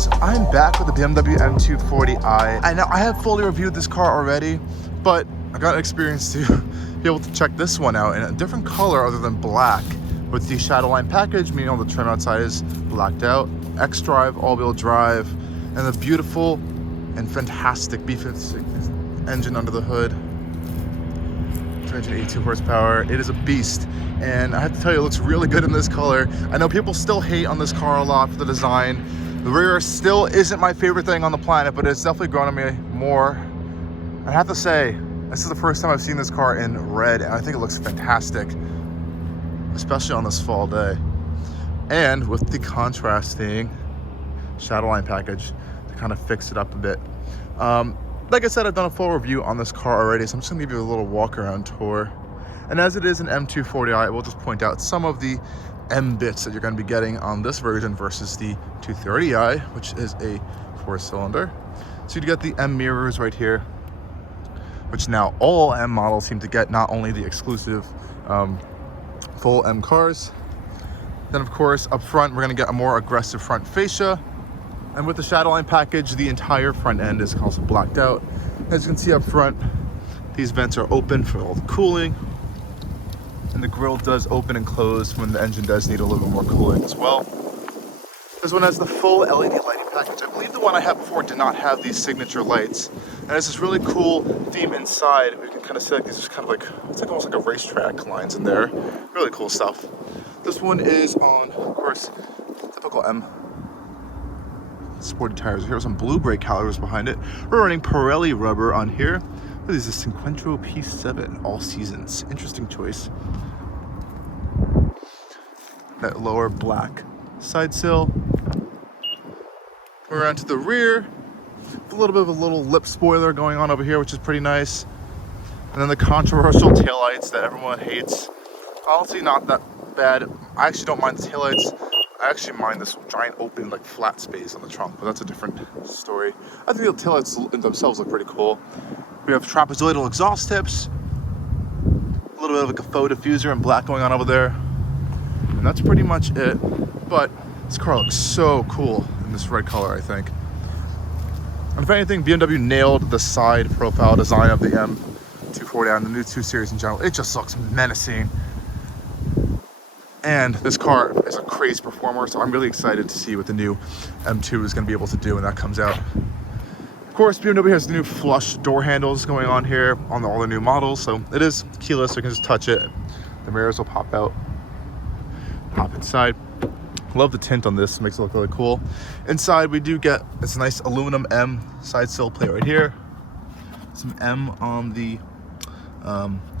guys, I'm back with the BMW M240i. I know I have fully reviewed this car already, but I got experience to be able to check this one out in a different color other than black, with the Shadowline package, meaning all the trim outside is blacked out, xDrive, all-wheel drive, and the beautiful and fantastic B56 engine under the hood. 382 horsepower. It is a beast, and I have to tell you, it looks really good in this color. I know people still hate on this car a lot for the design. The rear still isn't my favorite thing on the planet, but it's definitely grown on me more. I have to say, this is the first time I've seen this car in red, and I think it looks fantastic, especially on this fall day. And with the contrasting Shadowline package to kind of fix it up a bit. Like I said, I've done a full review on this car already, so I'm just gonna give you a little walk around tour. And as it is an M240i, I will just point out some of the M bits that you're gonna be getting on this version versus the 230i, which is a 4-cylinder. So you get the M mirrors right here, which now all M models seem to get, not only the exclusive full M cars. Then of course, up front, we're gonna get a more aggressive front fascia. And with the Shadowline package, the entire front end is also blacked out. As you can see up front, these vents are open for all the cooling. And the grille does open and close when the engine does need a little bit more cooling as well. This one has the full LED lighting package. I believe the one I had before did not have these signature lights. And it's this really cool theme inside. We can kind of see like these are kind of like, it's like almost like a racetrack lines in there. Really cool stuff. This one is on, of course, typical M sporty tires. Here are some blue brake calipers behind it. We're running Pirelli rubber on here. What is this? Cinquentro P7 all seasons. Interesting choice. That lower black side sill. We're onto the rear. A little bit of a little lip spoiler going on over here, which is pretty nice. And then the controversial taillights that everyone hates. Honestly, not that bad. I actually don't mind the taillights. I actually mind this giant open, like, flat space on the trunk, but that's a different story. I think the taillights in themselves look pretty cool. We have trapezoidal exhaust tips, a little bit of like a faux diffuser in black going on over there, and that's pretty much it. But this car looks so cool in this red color, I think. And if anything, BMW nailed the side profile design of the M240i and the new 2 Series in general. It just looks menacing. And this car is a crazy performer, so I'm really excited to see what the new M2 is going to be able to do when that comes out. Of course, BMW has the new flush door handles going on here on all the new models, so it is keyless, so you can just touch it. The mirrors will pop out, pop inside. Love the tint on this, makes it look really cool. Inside, we do get this nice aluminum M side sill plate right here. Some M on the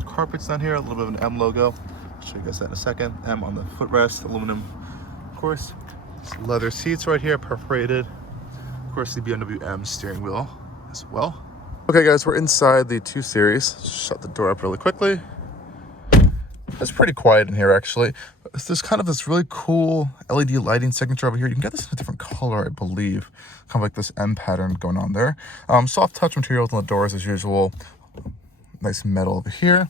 carpets down here, a little bit of an M logo. I'll show you guys that in a second. M on the footrest, aluminum, of course. Some leather seats right here, perforated. Of course, the BMW M steering wheel as well. Okay, guys, we're inside the 2 Series. Shut the door up really quickly. It's pretty quiet in here, actually. There's kind of this really cool LED lighting signature over here. You can get this in a different color, I believe. Kind of like this M pattern going on there. Soft touch materials on the doors as usual. Nice metal over here.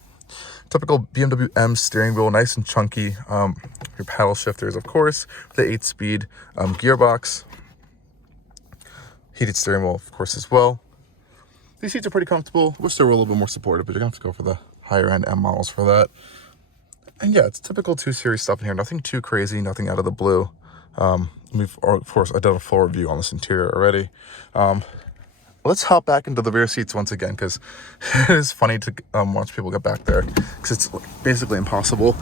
Typical BMW M steering wheel, nice and chunky. Your paddle shifters, of course, the 8-speed gearbox. Heated steering wheel, of course, as well. These seats are pretty comfortable. Wish they were a little bit more supportive, but you're gonna have to go for the higher end M models for that. And yeah, it's typical 2 Series stuff in here. Nothing too crazy, nothing out of the blue. We've, of course, I did a full review on this interior already. Let's hop back into the rear seats once again, because it is funny to watch people get back there, because it's basically impossible.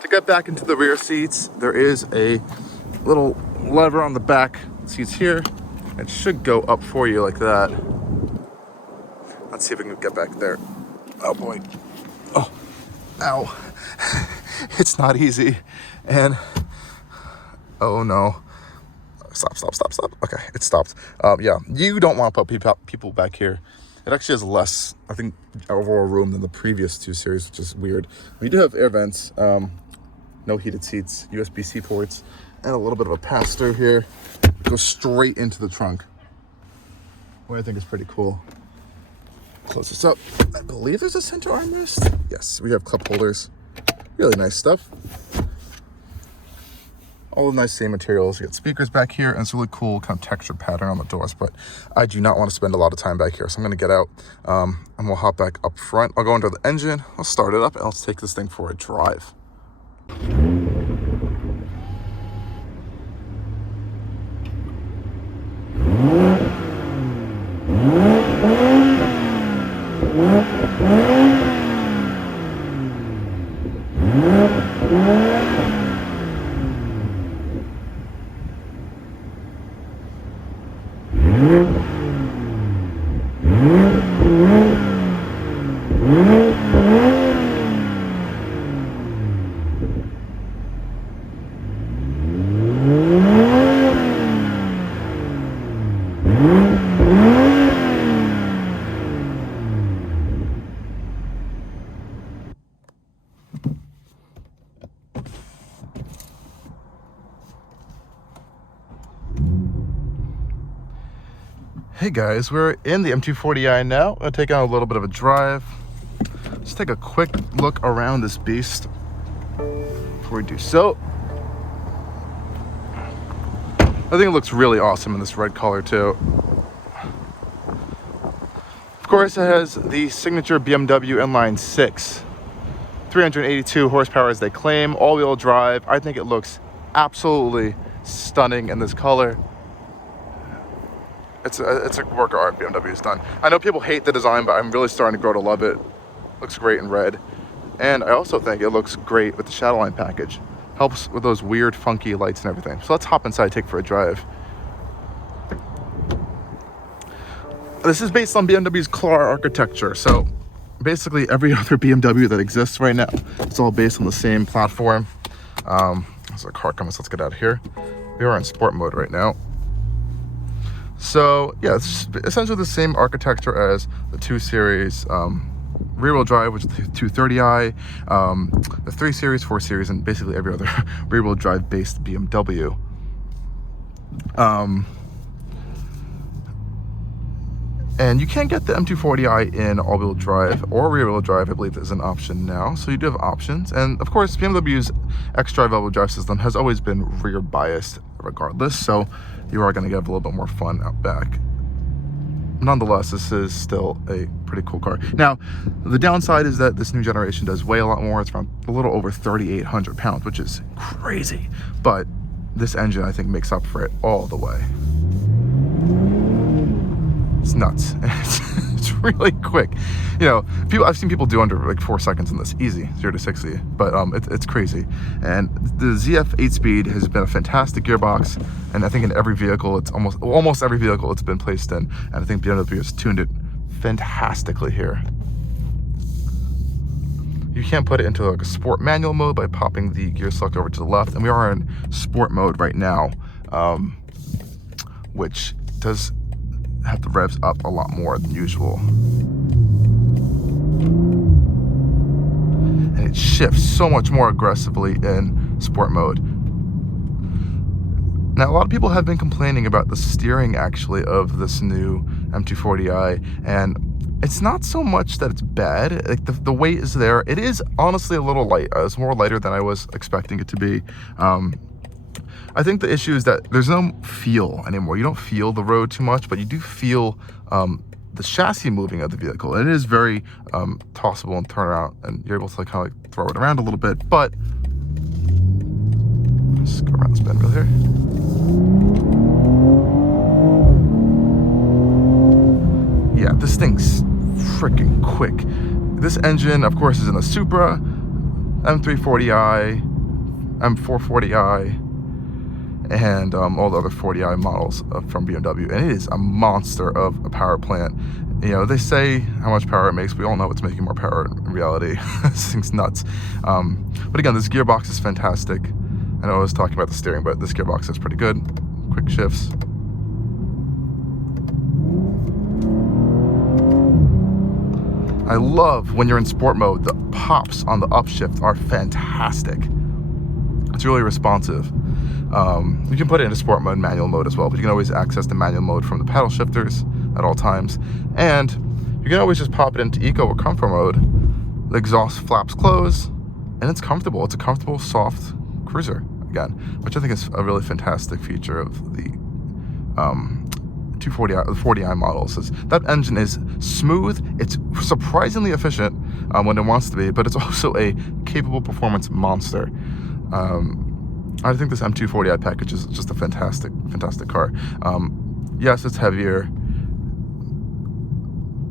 To get back into the rear seats, there is a little lever on the back seats here. It should go up for you like that. Let's see if we can get back there. Oh boy. Oh, ow. It's not easy. And, oh no. Stop. Okay, it stopped. Yeah, you don't want to put people back here. It actually has less, I think, overall room than the previous 2 Series, which is weird. We do have air vents, no heated seats, USB-C ports, and a little bit of a pass-through here. Goes straight into the trunk, what I think is pretty cool. Close this up. I believe there's a center armrest. Yes, we have cup holders. Really nice stuff. all the nice same materials. You get speakers back here, and it's really cool kind of texture pattern on the doors, but I do not want to spend a lot of time back here, so I'm going to get out and we'll hop back up front. I'll go into the engine, I'll start it up, and let's take this thing for a drive. Hey guys, we're in the M240i now. I'll take out a little bit of a drive. Let's take a quick look around this beast before we do so. I think it looks really awesome in this red color too. Of course, it has the signature BMW inline 6, 382 horsepower as they claim, all-wheel drive. I think it looks absolutely stunning in this color. It's a work of art BMW's done. I know people hate the design, but I'm really starting to grow to love it. Looks great in red. And I also think it looks great with the Shadowline package. Helps with those weird, funky lights and everything. So let's hop inside, take for a drive. This is based on BMW's CLAR architecture. So basically every other BMW that exists right now, it's all based on the same platform. There's a car coming, so let's get out of here. We are in sport mode right now. So yeah, it's essentially the same architecture as the 2 Series rear-wheel drive, which is the 230i, the 3 Series, 4 Series, and basically every other rear-wheel drive based BMW. And you can get the M240i in all-wheel drive or rear-wheel drive, I believe is an option now. So you do have options. And of course, BMW's xDrive all-wheel drive system has always been rear biased regardless. So you are going to get a little bit more fun out back. Nonetheless, this is still a pretty cool car. Now, the downside is that this new generation does weigh a lot more. It's around a little over 3,800 pounds, which is crazy. But this engine, I think, makes up for it all the way. It's nuts. It's really quick. You know, I've seen people do under like 4 seconds in this, easy, 0 to 60. But it's crazy. And the ZF 8-speed has been a fantastic gearbox, and I think in every vehicle, it's almost every vehicle it's been placed in. And I think BMW has tuned it fantastically here. You can't put it into like a sport manual mode by popping the gear select over to the left, and we are in sport mode right now, which does have the revs up a lot more than usual. And it shifts so much more aggressively in sport mode. Now, a lot of people have been complaining about the steering actually of this new M240i, and it's not so much that it's bad. Like the weight is there. It is honestly a little light. It's more lighter than I was expecting it to be. I think the issue is that there's no feel anymore. You don't feel the road too much, but you do feel the chassis moving of the vehicle. It is very tossable and turn around, and you're able to like, kind of like throw it around a little bit. But let's go around the spin wheel here. Yeah, this thing's freaking quick. This engine, of course, is in the Supra, M340i, M440i, and all the other 40i models from BMW, and it is a monster of a power plant. You know, they say how much power it makes. We all know it's making more power in reality. This thing's nuts. But again, this gearbox is fantastic. I know I was talking about the steering, but this gearbox is pretty good. Quick shifts. I love when you're in sport mode, the pops on the upshift are fantastic. It's really responsive. You can put it into sport mode, manual mode as well, but you can always access the manual mode from the paddle shifters at all times. And you can always just pop it into eco or comfort mode. The exhaust flaps close, and it's comfortable. It's a comfortable, soft cruiser. again, which I think is a really fantastic feature of the 40i models. Is that engine is smooth, it's surprisingly efficient when it wants to be, but it's also a capable performance monster. I think this M240i package is just a fantastic car. Yes, it's heavier,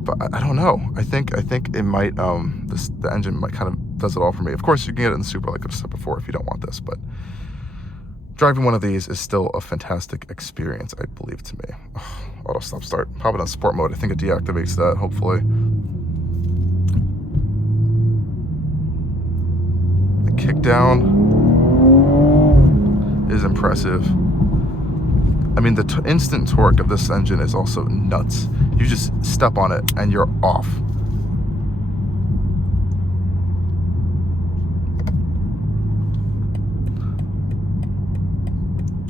but I don't know. I think it might the engine might kind of does it all for me. Of course, you can get it in Super, like I said before, if you don't want this, but driving one of these is still a fantastic experience, I believe, to me. Oh, auto stop start. Pop it on sport mode. I think it deactivates that, hopefully. The kick down is impressive. I mean, the instant torque of this engine is also nuts. You just step on it and you're off.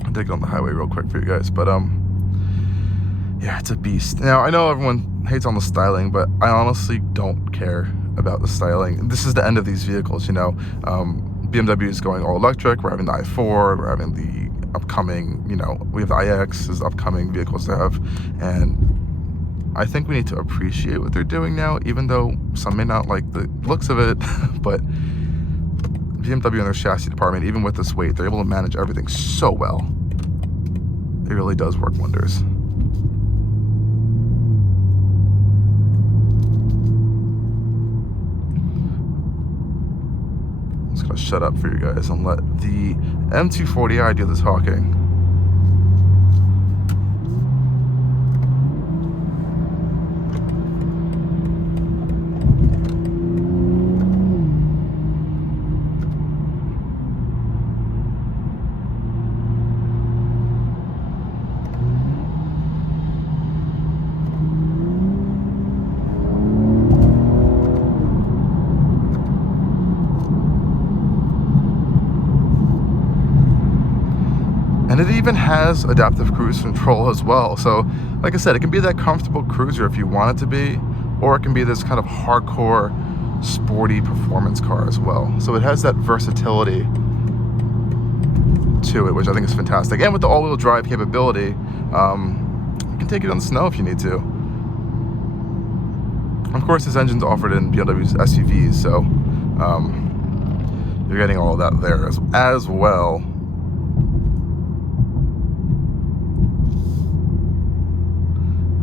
I'll take it on the highway real quick for you guys, but yeah, it's a beast. Now, I know everyone hates on the styling, but I honestly don't care about the styling. This is the end of these vehicles, you know. BMW is going all electric. We're having the i4, we're having the upcoming, you know, we have the iX as upcoming vehicles to have, and I think we need to appreciate what they're doing now, even though some may not like the looks of it. But BMW and their chassis department, even with this weight, they're able to manage everything so well. It really does work wonders. I'm just gonna shut up for you guys and let the M240i do the talking. And it even has adaptive cruise control as well. So, like I said, it can be that comfortable cruiser if you want it to be, or it can be this kind of hardcore, sporty performance car as well. So it has that versatility to it, which I think is fantastic. And with the all-wheel drive capability, you can take it on the snow if you need to. Of course, this engine's offered in BMW's SUVs, so you're getting all of that there as well.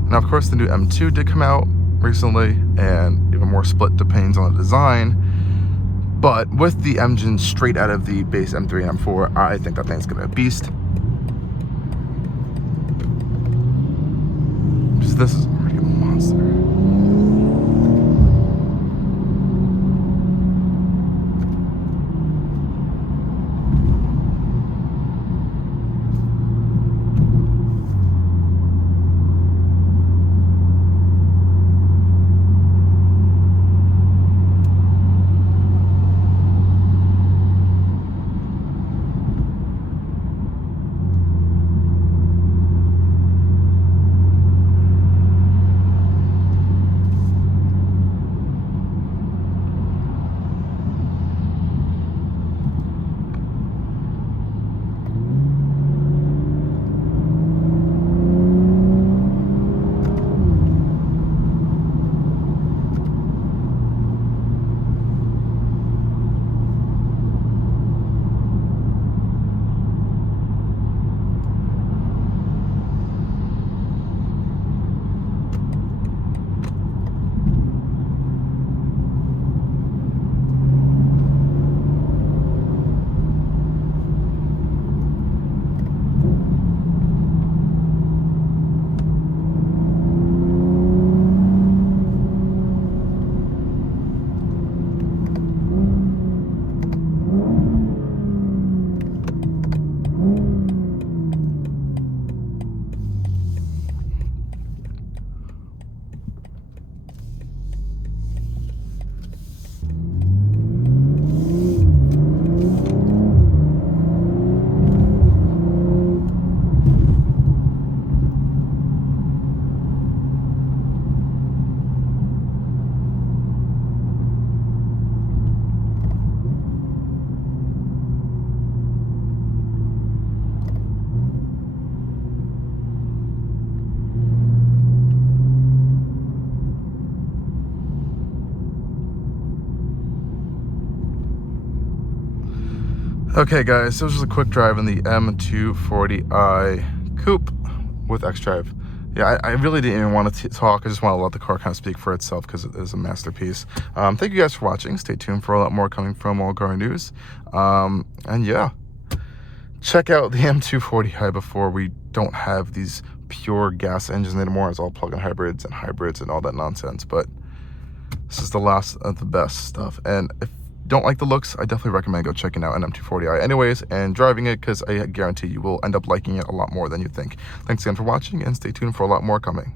Now, of course, the new M2 did come out recently, and even more split opinions on the design. But with the engine straight out of the base M3 and M4, I think that thing's gonna be a beast. This is already a monster. Okay guys, so this was a quick drive in the M240i Coupe with xDrive. Yeah, I really didn't even want to talk. I just want to let the car kind of speak for itself because it is a masterpiece. Thank you guys for watching. Stay tuned for a lot more coming from Allcarnews. And yeah, check out the M240i before we don't have these pure gas engines anymore. It's all plug-in hybrids and all that nonsense. But this is the last of the best stuff. And if you don't like the looks, I definitely recommend go checking out an M240i anyways and driving it, because I guarantee you will end up liking it a lot more than you think. Thanks again for watching, and stay tuned for a lot more coming.